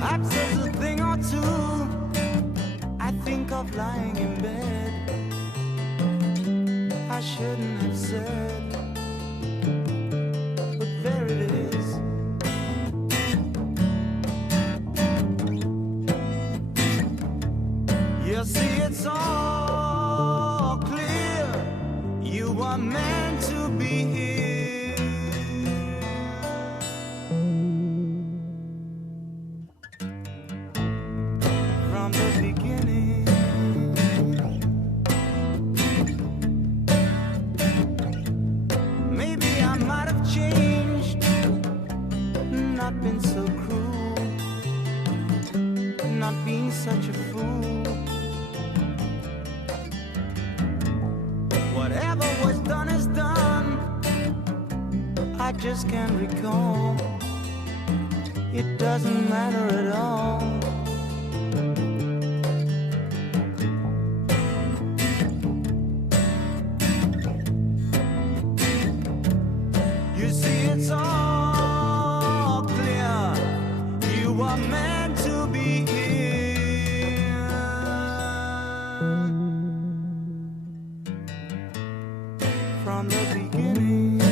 Perhaps there's a thing or two I think of lying in bed I shouldn't have said, but there it is. You see, it's all clear. You are meant to be here. From the beginning. Maybe I might have changed, not been so cruel, not being such a fool. Whatever was done is done. I just can't recall. It doesn't matter at all. You see, it's all clear. You are meant to be here. From the beginning.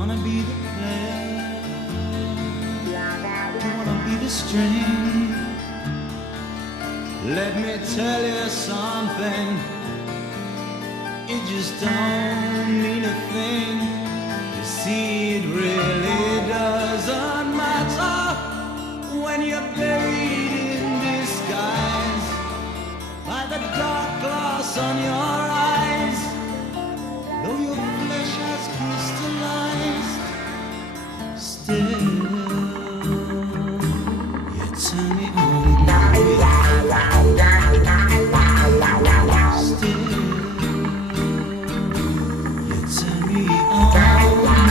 wanna be the player, you wanna be the string. Let me tell you something, it just don't